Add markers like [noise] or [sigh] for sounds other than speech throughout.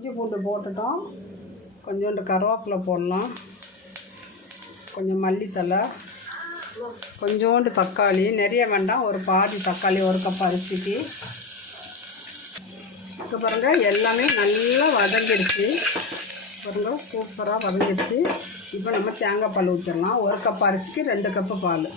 இஞ்சி பூண்டு போட்டுட்டோம். கொஞ்சோண்டு கருவேப்பிலை போடலாம். கொஞ்சம் மல்லித்தலை கொஞ்சோண்டு தக்காளி. நிறைய வேண்டாம். ஒரு பாதி தக்காளி ஒரு கப் அரிசிக்கு. அதுக்கு பாருங்கள் எல்லாமே நல்லா வதங்கிடுச்சு. பாருங்க சூப்பராக வதங்கிடுச்சு. இப்போ நம்ம தேங்காய் பால் ஊற்றிடலாம் ஒரு கப் அரிசிக்கு ரெண்டு கப்பு பால்.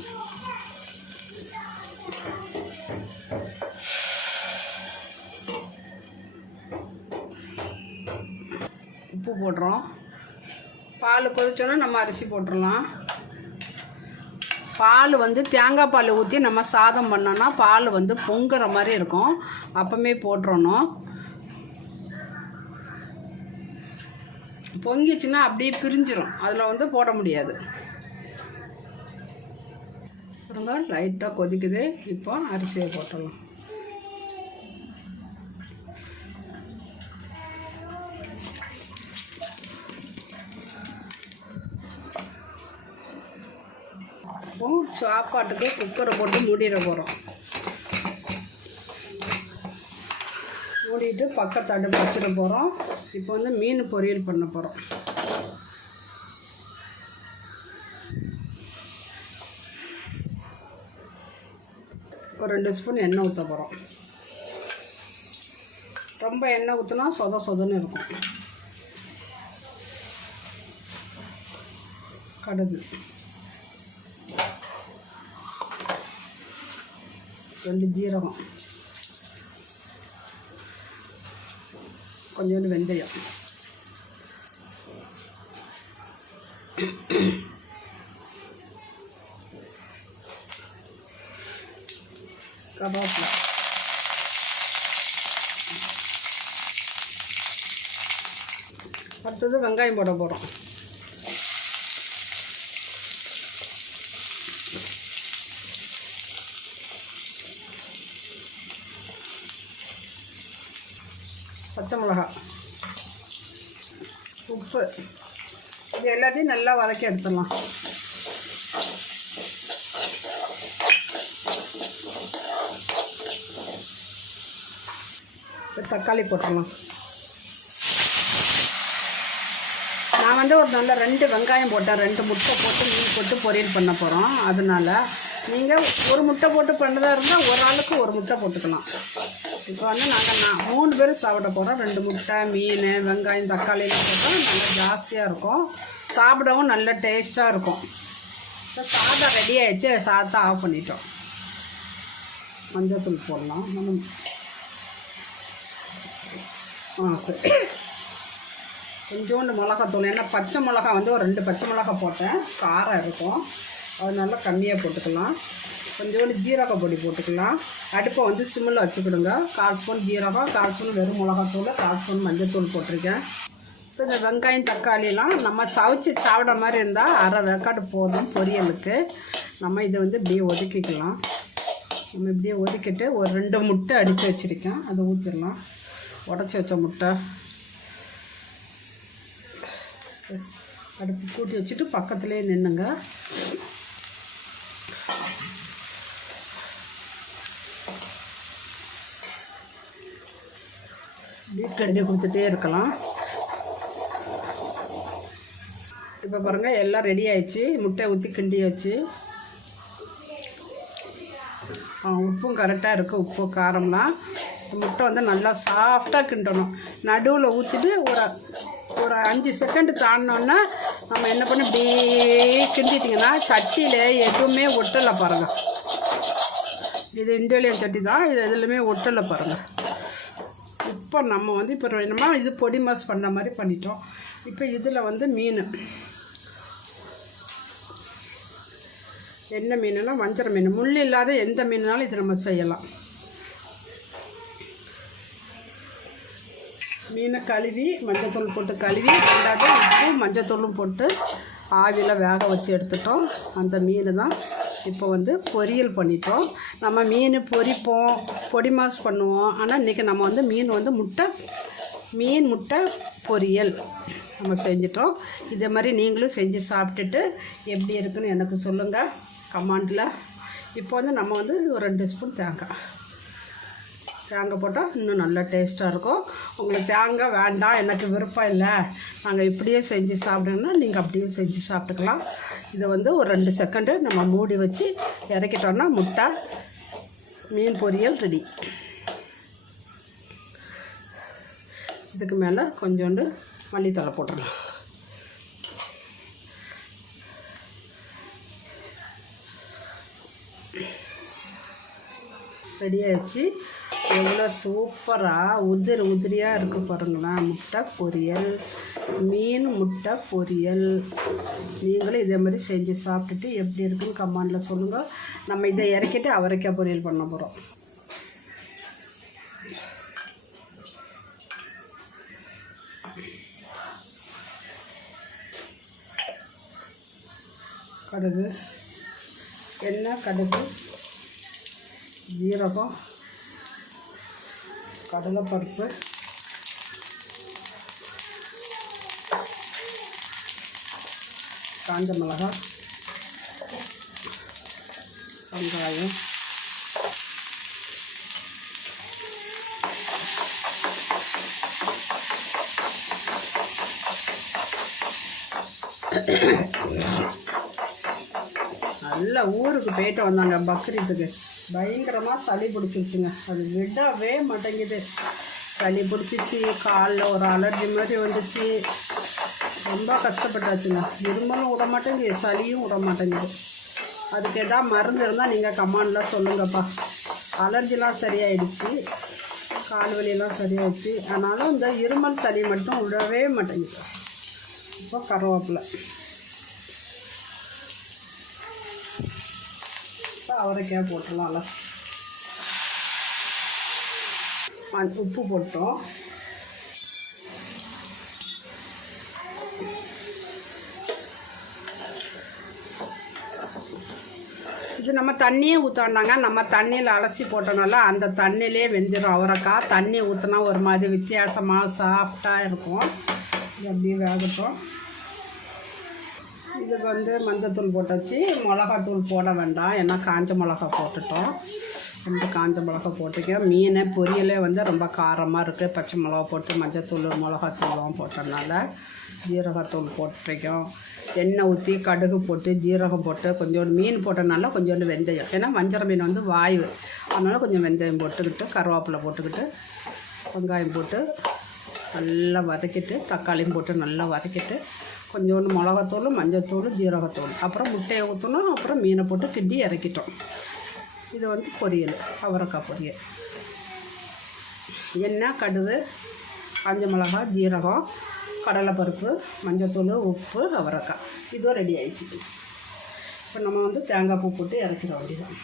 போடுறோம் பால் கொதிச்சோன்னா நம்ம அரிசி போட்டுடலாம் பால் வந்து தேங்காய் பால் ஊற்றி நம்ம சாதம் பண்ணோன்னா பால் வந்து பொங்குற மாதிரி இருக்கும். அப்போமே போட்டுறணும். பொங்கிச்சுன்னா அப்படியே பிரிஞ்சிடும் அதில் வந்து போட முடியாது. பாருங்க லைட்டாக கொதிக்குது. இப்போ அரிசியை போட்டுடலாம் இப்போ சாப்பாட்டுக்கு குக்கரை போட்டு மூடிட போகிறோம் மூடிட்டு பக்கத்து அடுப்பு வச்சிட போகிறோம் இப்போ வந்து மீன் பொரியல் பண்ண போகிறோம் ஒரு ரெண்டு ஸ்பூன் எண்ணெய் ஊற்ற போகிறோம் ரொம்ப எண்ணெய் ஊற்றினா சொத சொதன்னு இருக்கும். கடுகு. ரெண்டு ஜீரகம். கொஞ்சோண்டு வெந்தயம். கபாப்ல. அடுத்தது வெங்காயம் போட போகிறோம் பச்சை மிளகா. உப்பு. இது எல்லாத்தையும் நல்லா வதக்கி எடுத்துடலாம். தக்காளி போட்டுடலாம். நான் வந்து ஒரு நல்ல ரெண்டு வெங்காயம் போட்டேன். ரெண்டு முட்டை போட்டு மீன் போட்டு பொரியல் பண்ண போகிறோம் அதனால நீங்கள் ஒரு முட்டை போட்டு பண்ணுறதா இருந்தால் ஒரு ஆளுக்கு ஒரு முட்டை போட்டுக்கலாம். இப்போ வந்து நாங்கள் நான் மூணு பேரும் சாப்பிட போகிறோம் ரெண்டு முட்டை மீன் வெங்காயம் தக்காளிலாம் போட்டோம் நல்லா ஜாஸ்தியாக இருக்கும். சாப்பிடவும் நல்ல டேஸ்ட்டாக இருக்கும். இப்போ சாதம் ரெடி ஆகிடுச்சு சாதத்தை ஆஃப் பண்ணிட்டோம். மஞ்சள் தூள் போடலாம். நம்ம ஆ சரி. கொஞ்சோண்டு மிளகாத்தூள். ஏன்னா பச்சை மிளகா வந்து ஒரு ரெண்டு பச்சை மிளகா போட்டேன். காரம் இருக்கும். அதனால கம்மியாக போட்டுக்கலாம். கொஞ்சோண்டு ஜீரக பொடி போட்டுக்கலாம். அடுப்பை வந்து சிம்மில் வச்சுக்கிடுங்க. கால் ஸ்பூன் ஜீரகம் கால் ஸ்பூன் வெறும் மிளகாத்தூள் கால் ஸ்பூன் மஞ்சத்தூள் போட்டிருக்கேன். இப்போ இந்த வெங்காயம் தக்காளிலாம் நம்ம சவைச்சி சாப்பிட மாதிரி இருந்தால் அரை வேக்காடு போதும் பொரியலுக்கு. நம்ம இதை வந்து இப்படியே ஒதுக்கிக்கலாம். நம்ம இப்படியே ஒதுக்கிட்டு ஒரு ரெண்டு முட்டை அடித்து வச்சுருக்கேன். அதை ஊற்றிடலாம் உடச்சி வச்ச முட்டை. அடுப்பு கூட்டி வச்சுட்டு பக்கத்துலேயே நின்றுங்க பீட் கண்டி கொடுத்துட்டே இருக்கலாம். இப்போ பாருங்கள் எல்லாம் ரெடி ஆயிடுச்சு. முட்டை ஊற்றி கிண்டியாச்சு உப்பும் கரெக்டாக இருக்குது உப்பு காரம்லாம். முட்டை வந்து நல்லா சாஃப்டாக கிண்டணும். நடுவில் ஊற்றிட்டு ஒரு ஒரு அஞ்சு செகண்ட் தாண்டினோன்னா நம்ம என்ன பண்ணி இப்படியே கிண்டிட்டிங்கன்னா சட்டியில் எதுவுமே ஒட்டலை பாருங்கள் இது இண்டோலியன் சட்டி தான் இது எதுலையுமே ஒட்டலை பாருங்கள் இப்போ நம்ம வந்து இப்போ என்னமா இது பொடி மாஸ் பண்ண மாதிரி பண்ணிட்டோம். இப்போ இதில் வந்து மீன். என்ன மீனுனா வஞ்சர மீன். முள் இல்லாத எந்த மீனாலும் இது நம்ம செய்யலாம். மீனை கழுவி மஞ்சத்தூள் போட்டு கழுவி ரெண்டாவது உப்பு மஞ்சத்தூளும் போட்டு ஆவியில் வேக வச்சு எடுத்துட்டோம். அந்த மீன் தான். இப்போ வந்து பொரியல் பண்ணிட்டோம். நம்ம மீன் பொரிப்போம் பொடி மாஸ் பண்ணுவோம். ஆனால் இன்றைக்கி நம்ம வந்து மீன் வந்து முட்டை மீன் முட்டை பொரியல் நம்ம செஞ்சிட்டோம். இதே மாதிரி நீங்களும் செஞ்சு சாப்பிட்டுட்டு எப்படி இருக்குன்னு எனக்கு சொல்லுங்கள் கமாண்டில். இப்போ வந்து நம்ம வந்து ஒரு ரெண்டு ஸ்பூன் தேங்காய். தேங்காய் போட்டால் இன்னும் நல்லா டேஸ்ட்டாக இருக்கும். உங்களுக்கு தேங்காய் வேண்டாம் எனக்கு விருப்பம் இல்லை. நாங்கள் இப்படியே செஞ்சு சாப்பிடுங்கன்னா நீங்கள் அப்படியே செஞ்சு சாப்பிட்டுக்கலாம். இதை வந்து ஒரு ரெண்டு செகண்டு நம்ம மூடி வச்சு இறக்கிட்டோன்னா முட்டை மீன் பொரியல் ரெடி இதுக்கு மேலே கொஞ்சோண்டு மல்லித்தலை போட்டுடலாம். ரெடி ஆயிடுச்சு. எவ்வளோ சூப்பராக உதிரி உதிரியாக இருக்குது பாருங்களேன். முட்டை பொரியல் மீன் முட்டை பொரியல். நீங்களும் இதே மாதிரி செஞ்சு சாப்பிட்டுட்டு எப்படி இருக்குன்னு கமாண்டில் சொல்லுங்கள் நம்ம இதை இறக்கிட்டு அவரைக்காய் பொரியல் பண்ண போகிறோம் கடுகு. எண்ணெய் கடுகு ஜீரகம். கடலைப்பருப்பு. காஞ்ச மிளகாய் வெங்காயம். [coughs] நல்ல ஊருக்கு போயிட்டு வந்தாங்க பக்ரீத்துக்கு. பயங்கரமாக சளி பிடிச்சிருச்சுங்க. அது விடவே மாட்டேங்குது. சளி பிடிச்சிச்சு காலில் ஒரு அலர்ஜி மாதிரி வந்துச்சு. ரொம்ப கஷ்டப்பட்டாச்சுங்க. இருமலும் விட மாட்டேங்குது. சளியும் விட மாட்டேங்குது. அதுக்கு எதாவது மருந்து இருந்தால் நீங்கள் கமாண்டில் சொல்லுங்கப்பா. அலர்ஜிலாம் சரியாயிடுச்சு. கால் வலியெல்லாம் சரியாயிடுச்சு. ஆனாலும் இந்த இருமல் சளி மட்டும் விடவே மாட்டேங்குது. இப்போ கருவேப்பிலை. இப்போ அவரைக்காய் போட்டுடலாம்ல. மண் உப்பு போட்டோம். இது நம்ம தண்ணியே ஊற்றாண்டாங்க நம்ம தண்ணியில் அலசி போட்டோம்னால அந்த தண்ணியிலே வெந்துடும் அவரைக்காய் தண்ணி ஊற்றினா ஒரு மாதிரி வித்தியாசமாக சாஃப்டாக இருக்கும். இது அப்படியே வேகட்டும். இதுக்கு வந்து மஞ்சத்தூள் போட்டாச்சு. மிளகாத்தூள் போட வேண்டாம். ஏன்னா காஞ்ச மிளகா போட்டுட்டோம். ரெண்டு காஞ்ச மிளகா போட்டுக்கோம் மீன் பொரியலே வந்து ரொம்ப காரமாக இருக்குது பச்சை மிளகா போட்டு மஞ்சத்தூள் மிளகாத்தூளும் போட்டதுனால ஜீரகத்தூள் போட்டிருக்கோம். எண்ணெய் ஊற்றி கடுகு போட்டு ஜீரகம் போட்டு கொஞ்சோண்டு மீன் போட்டனால கொஞ்சோண்டு வெந்தயம். ஏன்னா வஞ்சர மீன் வந்து வாயு அதனால் கொஞ்சம் வெந்தயம் போட்டுக்கிட்டு கருவேப்பிலை போட்டுக்கிட்டு வெங்காயம் போட்டு நல்லா வதக்கிட்டு தக்காளியும் போட்டு நல்லா வதக்கிட்டு கொஞ்சோண்டு மிளகாத்தூள் மஞ்சத்தூள் ஜீரகத்தூள். அப்புறம் முட்டையை ஊற்றணும் அப்புறம் மீனை போட்டு கிண்டி இறக்கிட்டோம். இது வந்து பொரியல் அவரைக்காய் பொரியல். எண்ணெய் கடுகு காஞ்ச மிளகா ஜீரகம் கடலைப்பருப்பு மஞ்சத்தூள் உப்பு அவரைக்காய். இதுவும் ரெடி ஆயிடுச்சு. இப்போ நம்ம வந்து தேங்காய் பூ போட்டு இறக்கிற வேண்டியதான்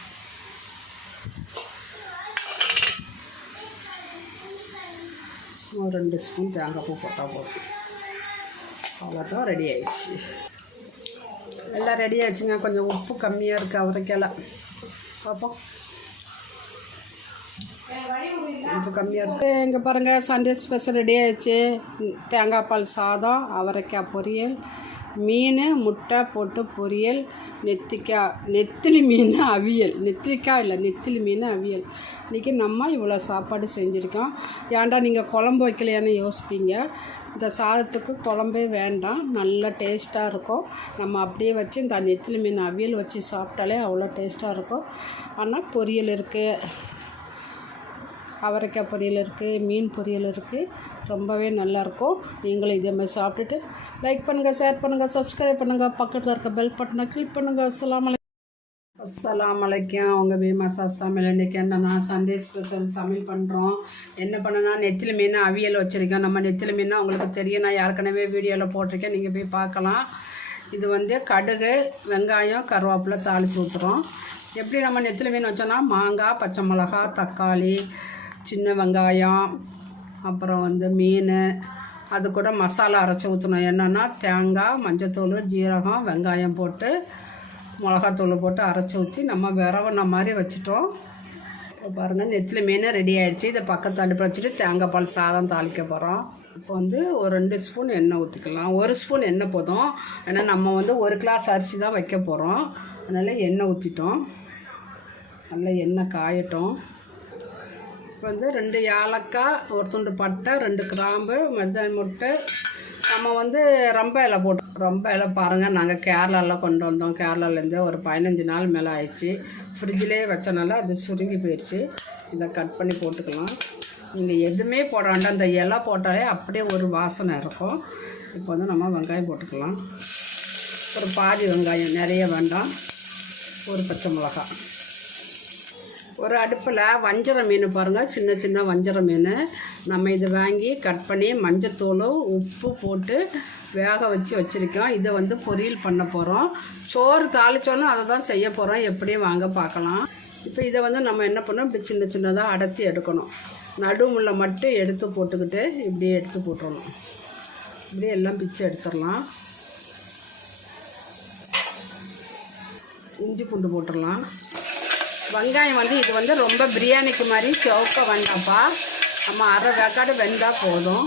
ஒரு ரெண்டு ஸ்பூன் தேங்காய் பூ போட்டால் போதும். அவ்வளோதான் ரெடி ஆயிடுச்சு. எல்லாம் ரெடி ஆயிடுச்சுங்க. கொஞ்சம் உப்பு கம்மியாக இருக்குது அவரைக்கெல்லாம். பார்ப்போம். உப்பு கம்மியாக இருக்குது இங்கே பாருங்கள் சண்டே ஸ்பெஷல் ரெடி ஆயிடுச்சு. தேங்காய் பால் சாதம் அவரைக்காய் பொரியல் மீன் முட்டை போட்டு பொரியல் நெத்திக்காய் நெத்திலி மீன் அவியல். நெத்திலிக்காய் இல்லை நெத்திலி மீன் அவியல். இன்றைக்கி நம்ம இவ்வளோ சாப்பாடு செஞ்சுருக்கோம். ஏன்டா நீங்கள் குழம்பு வைக்கலையான்னு யோசிப்பீங்க. இந்த சாதத்துக்கு குழம்பே வேண்டாம். நல்லா டேஸ்ட்டாக இருக்கும். நம்ம அப்படியே வச்சு இந்த நெத்திலி மீன் அவியல் வச்சு சாப்பிட்டாலே அவ்வளோ டேஸ்ட்டாக இருக்கும். ஆனால் பொரியல் இருக்குது அவரைக்காய் பொரியல் இருக்குது மீன் பொரியல் இருக்குது ரொம்பவே நல்லாயிருக்கும் நீங்களும் இதே மாதிரி சாப்பிட்டுட்டு லைக் பண்ணுங்கள் ஷேர் பண்ணுங்கள் சப்ஸ்கிரைப் பண்ணுங்கள் பக்கத்தில் இருக்க பெல் பட்டனை கிளிக் பண்ணுங்கள் அஸ்லாம் அஸ்லாம் வலைக்கம் உங்கள் பீமாசா சமையல் இன்றைக்கி என்னன்னா சண்டே ஸ்பெஷல் சமையல் பண்ணுறோம் என்ன பண்ணனா நெத்திலி மீன் அவியல் வச்சுருக்கோம். நம்ம நெத்திலி மீன் உங்களுக்கு தெரியும். நான் ஏற்கனவே வீடியோவில் போட்டிருக்கேன். நீங்கள் போய் பார்க்கலாம். இது வந்து கடுகு வெங்காயம் கருவேப்பிலை தாளித்து ஊற்றுறோம் எப்படி நம்ம நெத்திலி மீன் வச்சோன்னா மாங்காய் பச்சை மிளகா தக்காளி சின்ன வெங்காயம் அப்புறம் வந்து மீன். அது கூட மசாலா அரைச்சி ஊற்றணும் என்னென்னா தேங்காய் மஞ்சத்தூள் ஜீரகம் வெங்காயம் போட்டு மிளகாத்தூள் போட்டு அரைச்சி ஊற்றி நம்ம விரவன மாதிரி வச்சுட்டோம். இப்போ பாருங்கள் நெத்தில் மீன் ரெடி ஆகிடுச்சு இதை பக்கத்து அடுப்பு வச்சுட்டு தேங்காய் பால் சாதம் தாளிக்க போகிறோம் இப்போ வந்து ஒரு ரெண்டு ஸ்பூன் எண்ணெய் ஊற்றிக்கலாம் ஒரு ஸ்பூன் எண்ணெய் போதும். ஏன்னா நம்ம வந்து ஒரு கிளாஸ் அரிசி தான் வைக்க போகிறோம் அதனால் எண்ணெய் ஊற்றிட்டோம் நல்லா எண்ணெய் காயட்டும். இப்போ வந்து ரெண்டு ஏலக்காய் ஒரு துண்டு பட்டை ரெண்டு கிராம்பு மருதாணி முட்டை நம்ம வந்து ரொம்ப இலை போட்டோம் ரொம்ப இலை பாருங்கள் நாங்கள் கேரளாவில் கொண்டு வந்தோம். கேரளாலேருந்து ஒரு பதினஞ்சு நாள் மேலே ஆயிடுச்சு. ஃப்ரிட்ஜிலே வச்சனால அது சுருங்கி போயிடுச்சு. இதை கட் பண்ணி போட்டுக்கலாம். நீங்கள் எதுவுமே போட வேண்டாம். இந்த இலை போட்டாலே அப்படியே ஒரு வாசனை இருக்கும். இப்போ வந்து நம்ம வெங்காயம் போட்டுக்கலாம். ஒரு பாதி வெங்காயம் நிறைய வேண்டாம். ஒரு பச்சை மிளகாய். ஒரு அடுப்பில் வஞ்சர மீன் பாருங்கள் சின்ன சின்ன வஞ்சர மீன். நம்ம இது வாங்கி கட் பண்ணி மஞ்சத்தூள் உப்பு போட்டு வேக வச்சு வச்சுருக்கோம். இதை வந்து பொரியல் பண்ண போகிறோம் சோறு தாளித்தோன்னு அதை தான் செய்ய போகிறோம் எப்படியும் வாங்க பார்க்கலாம். இப்போ இதை வந்து நம்ம என்ன பண்ணோம் இப்படி சின்ன சின்னதாக அடர்த்தி எடுக்கணும். நடுமுள்ள மட்டும் எடுத்து போட்டுக்கிட்டு இப்படியே எடுத்து போட்டுடணும் இப்படியே எல்லாம் பிச்சு எடுத்துடலாம். இஞ்சி பூண்டு போட்டுடலாம். வெங்காயம் வந்து இது வந்து ரொம்ப பிரியாணிக்கு மாதிரி சிவக்க வேண்டாம்ப்பா நம்ம அரை வேக்காடு வெந்தால் போதும்.